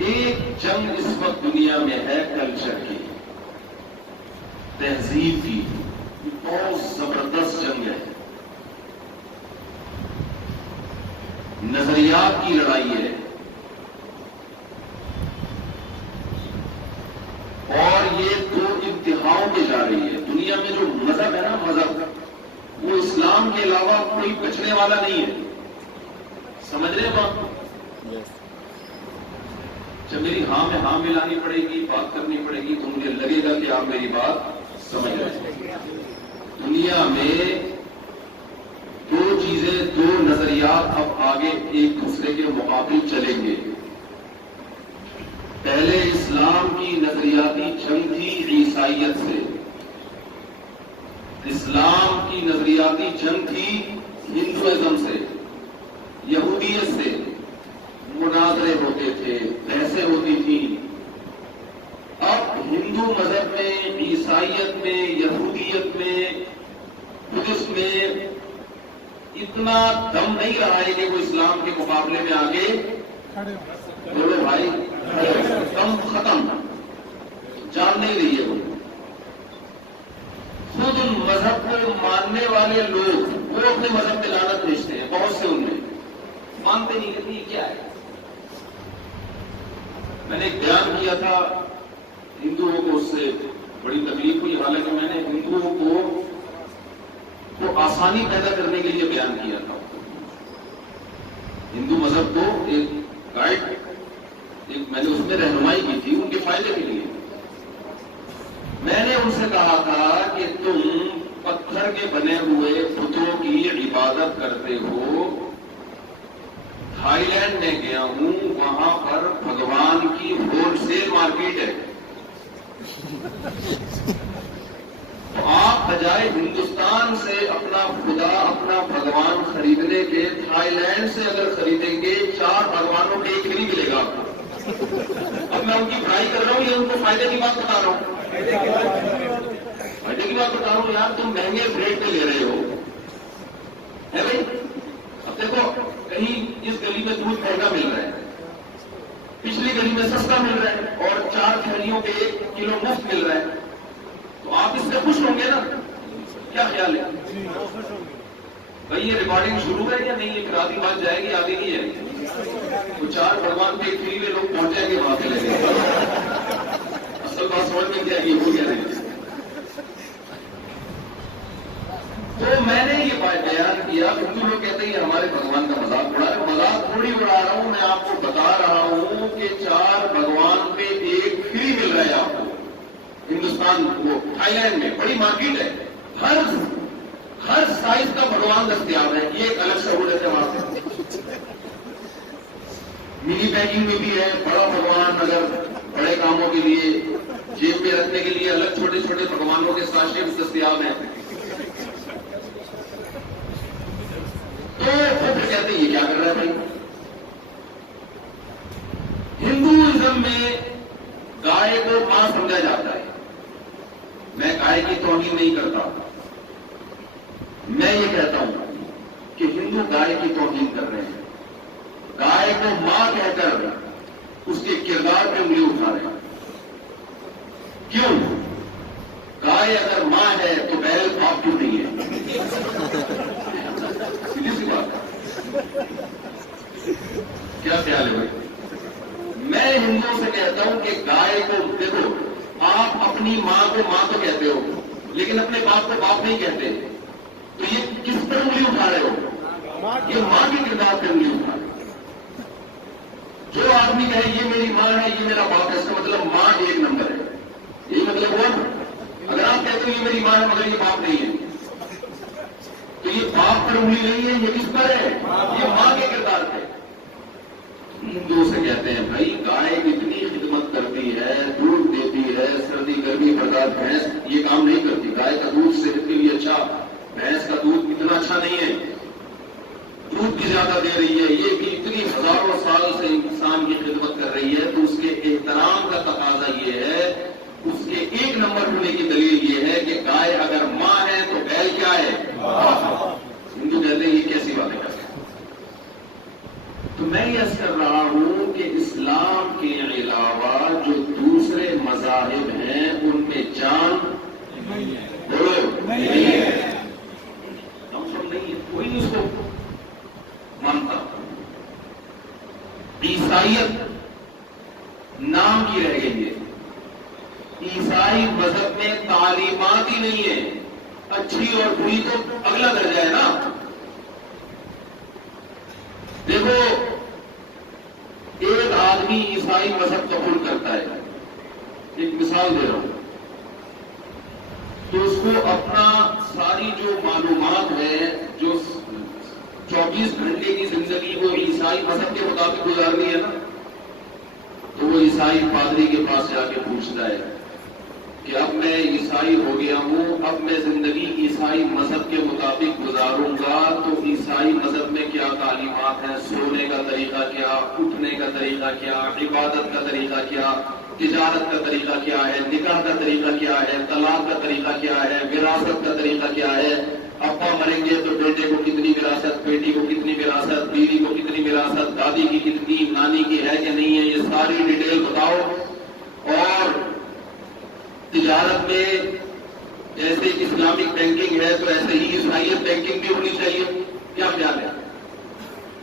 ایک جنگ اس وقت دنیا میں ہے کلچر کی، تہذیب کی، بہت زبردست جنگ ہے، نظریات کی لڑائی ہے، اور یہ دو انتہاؤں پہ جا رہی ہے۔ دنیا میں جو مذہب ہے نا، مذہب، وہ اسلام کے علاوہ کوئی بچنے والا نہیں ہے۔ سمجھ رہے ہیں بات؟ جب میری ہاں میں ہاں ملانی پڑے گی، بات کرنی پڑے گی، تو مجھے لگے گا کہ آپ میری بات سمجھ رہے ہیں۔ دنیا میں دو چیزیں، دو نظریات اب آگے ایک دوسرے کے مقابل چلیں گے۔ پہلے اسلام کی نظریاتی جنگ تھی عیسائیت سے، اسلام کی نظریاتی جنگ تھی ہندوازم سے، یہودیت سے، مناظرے ہوتے تھے، بحثیں ہوتی تھیں۔ اب ہندو مذہب میں، عیسائیت میں، یہودیت میں، بدھسٹ میں اتنا دم نہیں رہا ہے کہ وہ اسلام کے مقابلے میں آگے بولو بھائی، دم ختم، جان نہیں رہی ہے وہ۔ خود ان مذہب کو ماننے والے لوگ وہ اپنے مذہب پہ لعنت بھیجتے ہیں، بہت سے ان میں مانتے نہیں، کہتے یہ کیا ہے۔ میں نے ایک بیان کیا تھا، ہندوؤں کو اس سے بڑی تکلیف ہوئی، حالانکہ میں نے ہندوؤں کو آسانی پیدا کرنے کے لیے بیان کیا تھا۔ ہندو مذہب کو ایک گائیڈ، میں نے اس میں رہنمائی کی تھی ان کے فائدے کے لیے۔ میں نے ان سے کہا تھا کہ تم پتھر کے بنے ہوئے بتوں کی عبادت کرتے ہو۔ تھائی لینڈ میں گیا ہوں، وہاں پر بھگوان کی ہول سیل مارکیٹ ہے۔ تو آپ بجائے ہندوستان سے اپنا خدا، اپنا بھگوان خریدنے کے، تھائی لینڈ سے اگر خریدیں گے 4 بھگوانوں کے ایک نہیں ملے گا آپ کو۔ اب میں ان کی برائی کر رہا ہوں یا ان کو فائدے کی بات بتا رہا ہوں؟ فائدے کی بات بتا رہا ہوں یار، تم مہنگے ریٹ پہ لے رہے ہو، ہے بھائی؟ اب دیکھو، کہیں اس گلی میں دودھ مہنگا مل رہا ہے، پچھلی گلی میں سستا مل رہا ہے، اور 4 تھیلیوں کے 1 کلو مفت مل رہا ہے، تو آپ اس سے خوش ہوں گے نا؟ کیا خیال ہے بھائی؟ یہ ریکارڈنگ شروع ہے یا نہیں؟ ایک آدھی بات جائے گی، آگے نہیں ہے تو 4 بھگوان کے فری میں لوگ پہنچ جائیں گے وہاں پہ لے گے۔ اصل بات سمجھ میں کیا یہ ہو گیا نہیں۔ تو میں نے یہ بیان کیا، ہندو لوگ کہتے ہیں ہمارے بھگوان کا مذاق اڑا رہے، مذاق تھوڑی اڑا رہا ہوں، میں آپ کو بتا رہا ہوں کہ 4 بھگوان پہ 1 فری مل رہا ہے آپ کو۔ ہندوستان، وہ تھائی لینڈ میں بڑی مارکیٹ ہے، ہر سائز کا بھگوان دستیاب ہے۔ یہ ایک الگ سہولت ہے وہاں پہ۔ منی پیکنگ میں بھی ہے، بڑا بھگوان اگر بڑے کاموں کے لیے، جیب میں رکھنے کے لیے الگ چھوٹے چھوٹے بھگوانوں کے ساشے بھی دستیاب ہیں۔ تو وہ پھر کہتے ہیں یہ کیا کر رہا ہے بھائی؟ ہندوازم میں گائے کو ماں سمجھا جاتا ہے۔ میں گائے کی توہین نہیں کرتا، میں یہ کہتا ہوں کہ ہندو گائے کی توہین کر رہے ہیں، گائے کو ماں کہہ کر اس کے کردار پہ انگلی اٹھا رہے ہیں۔ کیوں؟ گائے اگر ماں ہے تو بیل باپ کیوں نہیں ہے؟ سیدھی سی بات، کیا خیال ہے بھائی؟ میں ہندوؤں سے کہتا ہوں کہ گائے کو دیکھو، آپ اپنی ماں کو ماں تو کہتے ہو، لیکن اپنے باپ کو باپ نہیں کہتے، تو یہ کس پر انگلی اٹھا رہے ہو؟ یہ ماں کے کردار پہ انگلی اٹھا رہے ہو۔ جو آدمی کہے یہ میری ماں ہے، یہ میرا باپ ہے، اس کا مطلب ماں 1 نمبر ہے، یہی مطلب ہوا۔ اگر آپ کہتے ہو یہ میری ماں ہے مگر یہ باپ نہیں ہے، تو یہ باپ پر انگلی نہیں ہے، یہ کس پر ہے؟ یہ ماں کے کردار پہ۔ ہندو سے کہتے ہیں بھائی گائے اتنی خدمت کرتی ہے، دودھ دیتی ہے، سردی گرمی برداشت، بھینس یہ کام نہیں کرتی، گائے کا دودھ صحت کے لیے اچھا، بھینس کا دودھ اتنا اچھا نہیں ہے، دودھ بھی زیادہ دے رہی ہے، یہ بھی اتنی ہزاروں سال سے انسان کی خدمت کر رہی ہے، تو اس کے احترام کا تقاضا یہ ہے، اس کے 1 نمبر ہونے کی دلیل یہ ہے کہ گائے اگر ماں ہے تو بیل کیا ہے؟ ہندو کہتے ہیں یہ کیسی باتیں کرتے ہیں؟ تو میں یہ عرض کر رہا ہوں کہ اسلام کے عیسائیت نام کی رہ گئی ہے. عیسائی مذہب میں تعلیمات ہی نہیں ہے. اچھی اور بری تو اگلا درجہ ہے نا. دیکھو ایک آدمی عیسائی مذہب قبول کرتا ہے, ایک مثال دے رہا ہوں, تو اس کو اپنا ساری جو معلومات ہے, جو 24 گھنٹے کی زندگی وہ عیسائی مذہب کے مطابق گزارنی ہے نا, تو وہ عیسائی پادری کے پاس جا کے پوچھتا ہے کہ اب میں عیسائی ہو گیا ہوں, اب میں زندگی عیسائی مذہب کے مطابق گزاروں گا, تو عیسائی مذہب میں کیا تعلیمات ہیں, سونے کا طریقہ کیا, اٹھنے کا طریقہ کیا, عبادت کا طریقہ کیا, تجارت کا طریقہ کیا ہے, نکاح کا طریقہ کیا ہے, طلاق کا طریقہ کیا ہے, وراثت کا طریقہ کیا ہے, ابا مریں گے تو بیٹے کو کتنی وراثت, بیٹی کو کتنی وراثت, بیوی کو کتنی وراثت, دادی کی کتنی, نانی کی ہے کہ نہیں ہے, یہ ساری ڈیٹیل بتاؤ. اور تجارت میں جیسے اسلامک بینکنگ ہے تو ایسے ہی عیسائیت بینکنگ بھی ہونی چاہیے. کیا خیال ہے؟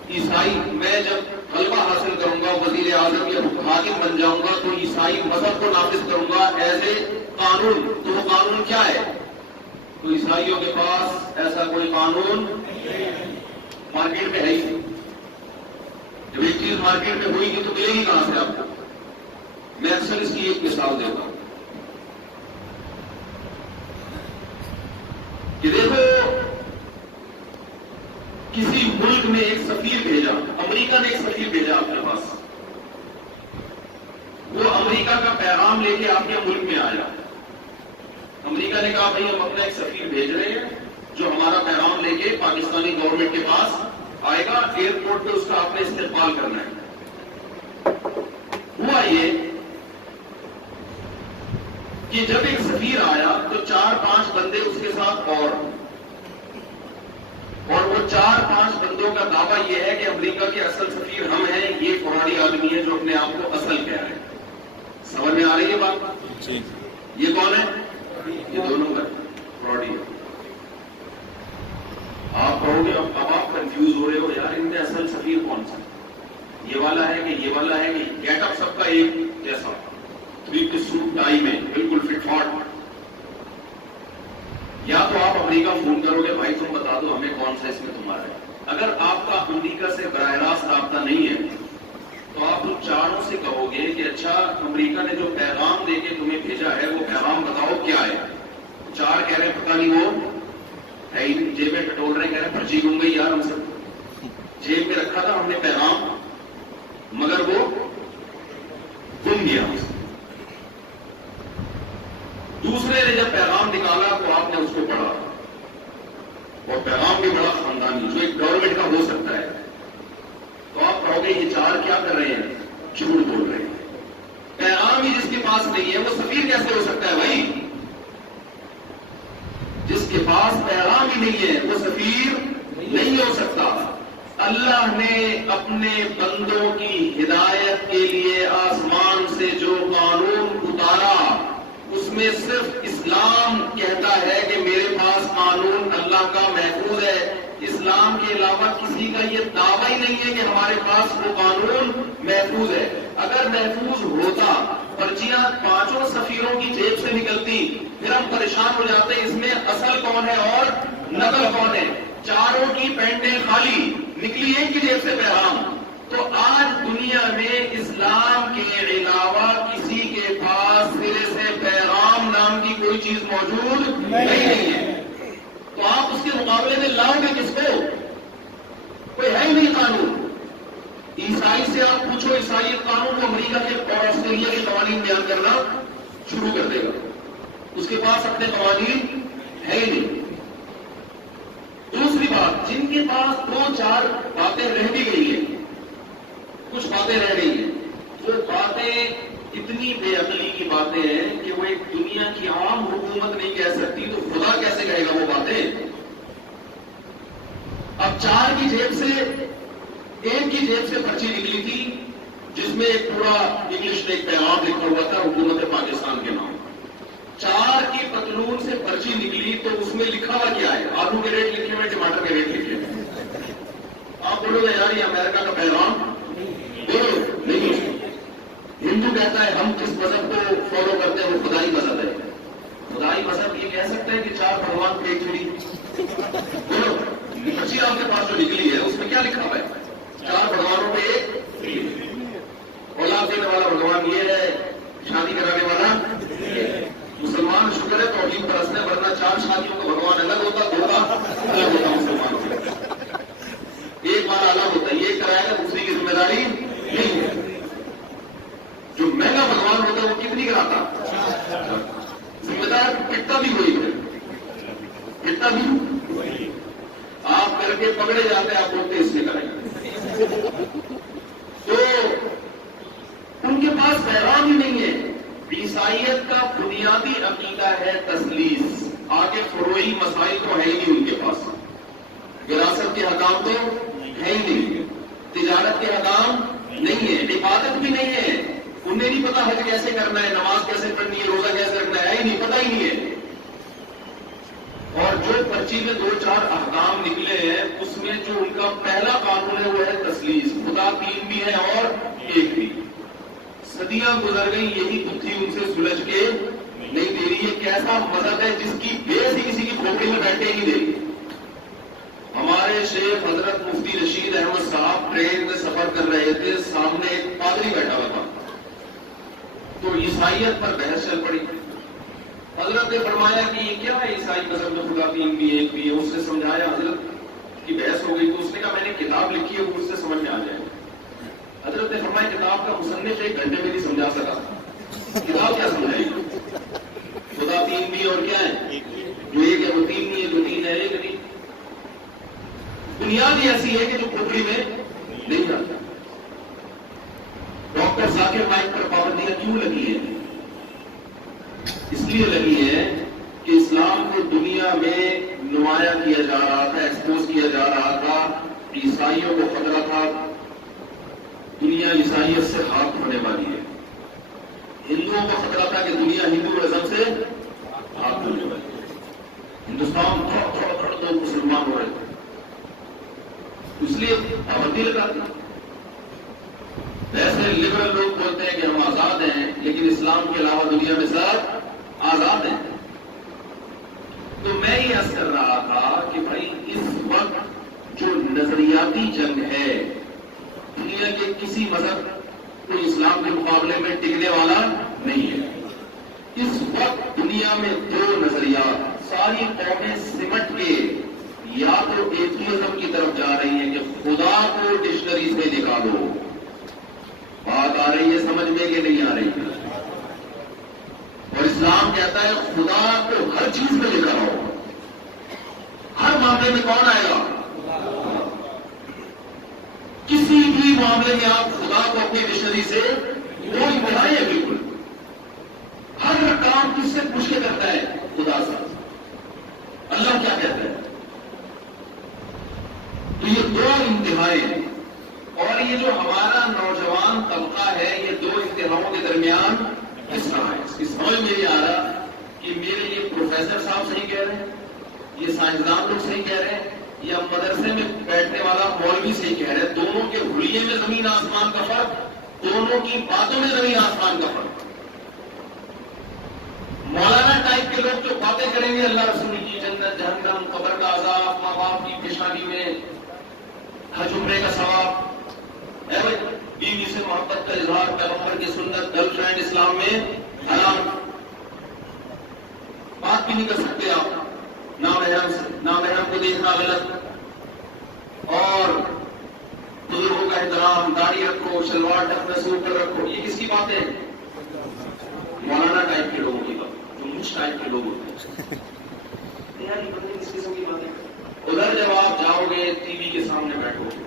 عیسائی میں جب غلبہ حاصل کروں گا, وزیر اعظم یا حاکم بن جاؤں گا, تو عیسائی مذہب کو نافذ کروں گا ایز اے قانون. تو وہ قانون کیا ہے؟ تو عیسائیوں کے پاس ایسا کوئی قانون مارکیٹ میں ہے ہی. جب ایک چیز مارکیٹ میں ہوئی گی تو ملے گی کہاں سے آپ کو؟ میں اکثر اس کی ایک مثال دیتا ہوں کہ دیکھو کسی ملک نے ایک سفیر بھیجا, امریکہ نے ایک سفیر بھیجا آپ کے پاس, وہ امریکہ کا پیغام لے کے آپ کے ملک میں آیا. امریکہ نے کہا بھائی ہم اپنا ایک سفیر بھیج رہے ہیں جو ہمارا پیغام لے کے پاکستانی گورنمنٹ کے پاس آئے گا, ایئرپورٹ پہ اس کا آپ نے استقبال کرنا ہے. ہوا یہ کہ جب ایک سفیر آیا تو 4-5 بندے اس کے ساتھ, اور وہ 4-5 بندوں کا دعویٰ یہ ہے کہ امریکہ کے اصل سفیر ہم ہیں, یہ فوراڑی آدمی ہے جو اپنے آپ کو اصل کہہ رہے ہیں. سمجھ میں آ رہی ہے بات؟ یہ کون ہے؟ یہ دونوں کا فراڈی ہے. آپ کہو گے اب آپ کنفیوز ہو رہے ہو, یار ان کا اصل سفیر کون سا, یہ والا ہے کہ یہ والا ہے, کہ گیٹ اپ سب کا ایک جیسا, 3 پیس سوٹ ٹائی میں بالکل فٹ فاٹ. یا تو آپ امریکہ فون کرو گے بھائی تم بتا دو ہمیں کون سا اس میں تمہارا ہے. اگر آپ کا امریکہ سے براہ راست رابطہ نہیں ہے تو آپ ان چاروں سے کہو گے کہ اچھا امریکہ نے جو پیغام دے کے تمہیں بھیجا ہے وہ پیغام بتاؤ کیا ہے. 4 کہہ رہے ہیں پتہ نہیں وہ ہے, جیب میں ٹٹول رہے ہیں, کہہ رہے ہیں پرچی گم گئی یار, ہم سب جیب میں رکھا تھا ہم نے پیغام, مگر وہ گم گیا. دوسرے نے جب پیغام نکالا تو آپ نے اس کو پڑھا, اور پیغام بھی بڑا خاندانی جو ایک گورنمنٹ کا ہو سکتا ہے. تو آپ کہو گے یہ 4 کیا کر رہے ہیں, جھوٹ بول رہے ہیں. پیغام ہی جس کے پاس نہیں ہے وہ سفیر کیسے ہو سکتا ہے بھائی؟ جس کے پاس پیغام ہی نہیں ہے وہ سفیر نہیں ہو سکتا. اللہ نے اپنے بندوں کی ہدایت کے لیے آسمان سے جو قانون اتارا اس میں صرف اسلام کہتا ہے کہ میرے پاس قانون اللہ کا محفوظ ہے. اسلام کے علاوہ کسی کا یہ دعویٰ ہی نہیں ہے کہ ہمارے پاس وہ قانون محفوظ ہے. اگر محفوظ ہوتا پرچیاں 5 سفیروں کی جیب سے نکلتی, پھر ہم پریشان ہو جاتے اس میں اصل کون ہے اور نقل کون ہے. 4 کی پینٹیں خالی, نکلی ایک کی جیب سے پیغام. تو آج دنیا میں اسلام کے علاوہ کسی کے پاس سرے سے پیغام نام کی کوئی چیز موجود نہیں ہے. تو آپ اس کے مقابلے میں لاؤ گے کس کو؟ کوئی ہے ہی نہیں قانون. عیسائی سے آپ پوچھو عیسائیت قانون کو امریکہ کے اور آسٹریلیا کے قوانین بیان کرنا شروع کر دے گا. اس کے پاس اپنے قوانین ہے ہی نہیں. دوسری بات, جن کے پاس 2-4 باتیں رہ بھی گئی ہیں, کچھ باتیں رہ گئی ہیں, وہ باتیں اتنی بے عقلی کی باتیں ہیں کہ وہ ایک دنیا کی عام حکومت نہیں کہہ سکتی, تو خدا کیسے کہے گا وہ باتیں. اب 4 کی جیب سے, 1 کی جیب سے پرچی نکلی تھی جس میں ایک پورا انگلش میں ایک پیغام لکھا ہوا تھا حکومت پاکستان کے نام. 4 کی پتلون سے پرچی نکلی تو اس میں لکھا ہوا کیا ہے؟ آلو کے ریٹ لکھے ہوئے, ٹماٹر کے ریٹ لکھے ہوئے. آپ بولو گے یار یہ امریکہ کا پیغام نہیں. ہندو کہتا ہے ہم کس مذہب کو فالو کرتے ہیں وہ خدائی مذہب ہے. خدائی مذہب یہ کہہ سکتے ہیں کہ 4 بھگوان پہ ایک چھڑی. بولو بچی آپ کے پاس جو نکلی ہے اس میں کیا لکھا ہوا ہے؟ 4 بھگوانوں پہ ایک. اولاد دینے والا بھگوان یہ ہے, شادی کرانے والا مسلمان شکر ہے توحید پرست ہے, ورنہ 4 شادیوں کا بھگوان الگ ہوتا, 2 کا الگ ہوتا. مسلمان ایک بار الگ ہوتا ہے, یہ کرائے گا دوسری کی ذمہ داری نہیں ہے. جو مہنگا بھگوان ہوتا ہے وہ کتنی کراتا؟ ذمہ دار کتنا بھی ہوئی ہے, کتنا بھی آپ کر کے پکڑے جاتے ہیں, آپ بولتے اس میں کریں. تو ان کے پاس پیغام ہی نہیں ہے. عیسائیت کا بنیادی عقیدہ ہے تثلیث. آگے فروعی مسائل تو ہے ہی نہیں ان کے پاس. وراثت کے حکام تو ہے ہی نہیں, تجارت کے حکام نہیں ہے, عبادت بھی نہیں ہے. انہیں نہیں پتا حج کیسے کرنا ہے, نماز کیسے پڑھنی ہے, روزہ کیسے رکھنا ہے ہی نہیں, پتا ہی نہیں ہے. اور جو پرچی میں 2-4 احکام نکلے ہیں اس میں جو ان کا پہلا قانون ہے وہ ہے تثلیث. خدا 3 بھی ہے اور 1 بھی. صدیاں گزر گئی, یہی بدھی ان سے سلجھ کے نہیں دے رہی. یہ کیسا مذہب ہے جس کی بیس ہی کسی کی کھوپڑی میں بیٹھے ہی دے. ہمارے شیخ حضرت مفتی رشید احمد صاحب ٹرین میں سفر کر رہے تھے, سامنے ایک پادری بیٹھا ہوا تھا, تو عیسائیت پر بحث چل پڑی. حضرت نے فرمایا کہ یہ کیا ہے عیسائی مذہب میں خدا 3 بھی 1 بھی ہے. اس نے سمجھایا, حضرت کی بحث ہو گئی تو اس نے کہا میں نے کتاب لکھی ہے وہ اس سے سمجھ میں آ جائے. حضرت نے فرمایا کتاب کا مصنف 1 گھنٹے میں نہیں سمجھا سکا, کتاب کیا سمجھائے گی؟ خدا 3 بھی اور کیا ہے, جو 1 ہے وہ 3 نہیں ہے, جو 3 ہے 1 نہیں. بنیاد ہی ایسی ہے کہ جو کھوپڑی میں نہیں جاتا. ڈاکٹر ذاکر نائک پر پابندیاں کیوں لگی ہیں؟ اس لیے لگی ہے کہ اسلام کو دنیا میں نمایاں کیا جا رہا تھا, ایکسپوز کیا جا رہا تھا. عیسائیوں کو خطرہ تھا دنیا عیسائیت سے ہاتھ دھونے والی ہے. ہندوؤں کو خطرہ تھا کہ دنیا ہندوازم سے ہاتھ دھونے والی ہے. ہندوستان تھوڑا تو مسلمان ہو رہے تھے, اس لیے پابندی لگاتی. ایسے لبرل لوگ بولتے ہیں کہ ہم آزاد ہیں, لیکن اسلام کے علاوہ دنیا میں سب آزاد ہیں. تو میں یہ عرض کر رہا تھا کہ بھائی اس وقت جو نظریاتی جنگ ہے, دنیا کے کسی مذہب کو اسلام کے مقابلے میں ٹکنے والا نہیں ہے. اس وقت دنیا میں 2 نظریات ساری قومیں سمٹ کے یا تو ایتھیزم کی طرف جا رہی ہیں کہ خدا کو ڈکشنری سے نکالو. بات آ رہی ہے سمجھ میں کہ نہیں آ رہی؟ اور اسلام کہتا ہے خدا کو ہر چیز میں لے کر آؤ. ہر معاملے میں کون آئے گا؟ کسی بھی معاملے میں آپ خدا کو اپنی ڈکشنری سے کوئی بنائے بالکل. ہر کام کس سے پوچھ کے کرتا ہے؟ خدا سے. اللہ کیا کہتا ہے؟ تو یہ 2 انتہائی ہیں. اور یہ جو ہمارا نوجوان طبقہ ہے یہ 2 انتہاؤں کے درمیان کس طرح ہے؟ اس کی سمجھ میں یہ آ رہا کہ میرے یہ پروفیسر صاحب صحیح کہہ رہے ہیں, یہ سائنسدان لوگ صحیح کہہ رہے ہیں, یا مدرسے میں بیٹھنے والا مولوی صحیح کہہ رہے ہیں. دونوں کے حلیے میں زمین آسمان کا فرق, دونوں کی باتوں میں زمین آسمان کا فرق. مولانا ٹائپ کے لوگ جو باتیں کریں گے اللہ رسول کی جنت, جہنم, قبر کا عذاب, ماں باپ کی پیشانی میں حج عمرے کا ثواب, بیوی سے محبت کا اظہار, پیغمبر کی سنت, گرل فرینڈ اسلام میں حرام, بات بھی نہیں کر سکتے آپ. نامحرم کو دیکھنا غلط, اور بزرگوں کا احترام, داڑھی رکھو, شلوار ڈھکنا سے اوپر رکھو. یہ کس کی بات ہے؟ مولانا ٹائپ کے لوگوں کی بات, جو مجھ ٹائپ کے لوگ ہوتے ہیں. کس قسم کی بات ہے؟ ادھر جب آپ جاؤ گے ٹی وی کے سامنے بیٹھو گے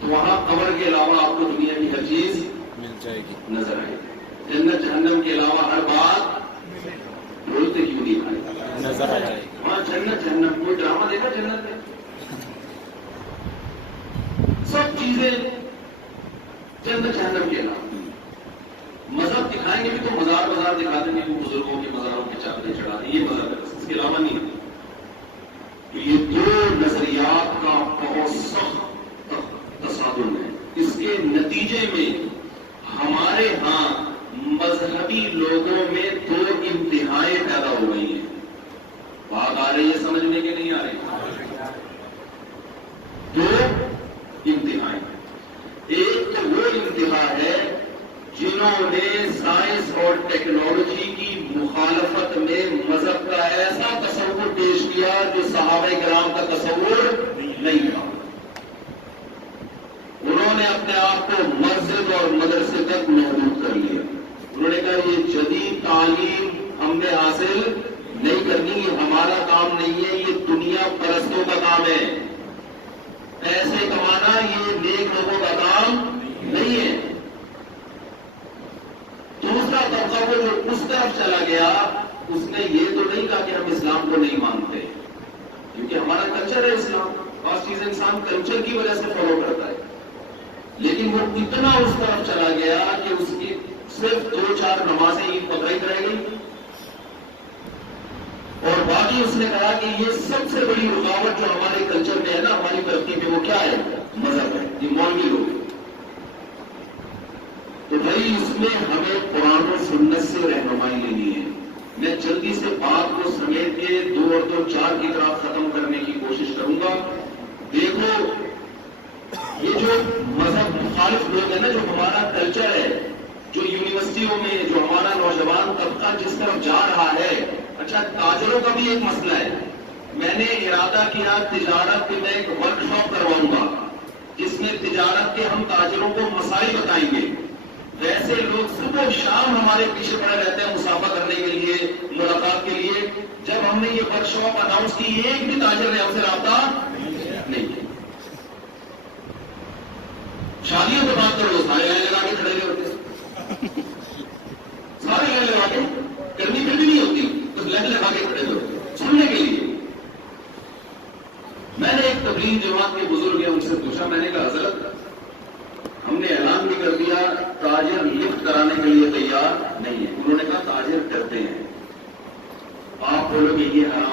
تو وہاں قبر کے علاوہ آپ کو دنیا کی ہر چیز مل جائے گی, نظر آئے گی. جنت جہنم کے علاوہ ہر بات بولتے کیوں نہیں آئے, نظر آ جائے گی. وہاں جنت جہنم, کوئی ڈرامہ دیکھا جنت میں؟ سب چیزیں جنت جہنم کے علاوہ. مذہب دکھائیں گے بھی تو مزار بازار دکھا دیں گے, وہ بزرگوں کے مزاروں کے چادریں چڑھا دیں, یہ مذہب ہے, اس کے علاوہ نہیں. یہ 2 نظریات کا بہت سخت تصادم ہے. اس کے ہمارے ہاں مذہبی لوگوں میں دو انتہائیں پیدا ہو گئی ہیں. بات آ رہی ہے سمجھ میں کہ نہیں آ رہی؟ دو انتہائیں. ایک تو وہ انتہا ہے جنہوں نے سائنس اور ٹیکنالوجی کی مخالفت میں مذہب کا ایسا تصور پیش کیا جو صحابہ کرام کا تصور نہیں تھا. انہوں نے اپنے آپ کو مسجد اور مدرسے تک محدود کر لیا. انہوں نے کہا یہ جدید تعلیم ہم نے حاصل نہیں کرنی، یہ ہمارا کام نہیں ہے، یہ دنیا پرستوں کا کام ہے. پیسے کمانا یہ نیک لوگوں کا کام نہیں ہے. دوسرا طبقہ وہ جو اس طرف چلا گیا اس نے یہ تو نہیں کہا کہ ہم اسلام کو نہیں مانتے، کیونکہ ہمارا کلچر ہے اسلام. بعض چیزیں انسان کلچر کی وجہ سے فالو کرتا ہے، لیکن وہ اتنا اس طرف چلا گیا کہ اس کی صرف 2-4 نمازیں عید بقرعید رہ گئی، اور باقی اس نے کہا کہ یہ سب سے بڑی رکاوٹ جو ہمارے کلچر میں ہے نا، ہماری ترقی میں، وہ کیا ہے؟ مذہب ہے. یہ مولوی لوگ. تو بھائی اس میں ہمیں قرآن و سنت سے رہنمائی لینی ہے. میں جلدی سے بات کو سمیٹ کے 2 اور 2 4 کی طرف ختم کرنے کی کوشش کروں گا. دیکھو یہ جو مذہب مخالف لوگ ہیں نا، جو ہمارا کلچر ہے، جو یونیورسٹیوں میں جو ہمارا نوجوان طبقہ جس طرف جا رہا ہے. اچھا تاجروں کا بھی ایک مسئلہ ہے. میں نے ارادہ کیا تجارت کے میں ایک ورک شاپ کرواؤں گا جس میں تجارت کے ہم تاجروں کو مسائل بتائیں گے. ویسے لوگ صبح و شام ہمارے پیچھے پڑے رہتے ہیں مسافہ کرنے کے لیے، ملاقات کے لیے. جب ہم نے یہ ورک شاپ اناؤنس کی ایک بھی تاجر نے ہم سے رابطہ نہیں کیا. شادیوں پہ بات کرو، سارے لائن لگا کے کھڑے ہوتے، سارے لائن لگا کے کرنی پھر بھی نہیں ہوتی، بس لائن لگا کے کھڑے ہوتے سننے کے لیے. میں نے ایک تبلیغ جماعت کے بزرگ ہیں ان سے پوچھا، میں نے کہا حضرت ہم نے اعلان بھی کر دیا تاجر لفٹ کرانے کے لیے تیار نہیں ہے. انہوں نے کہا تاجر ڈرتے ہیں. آپ بولو کہ یہ حرام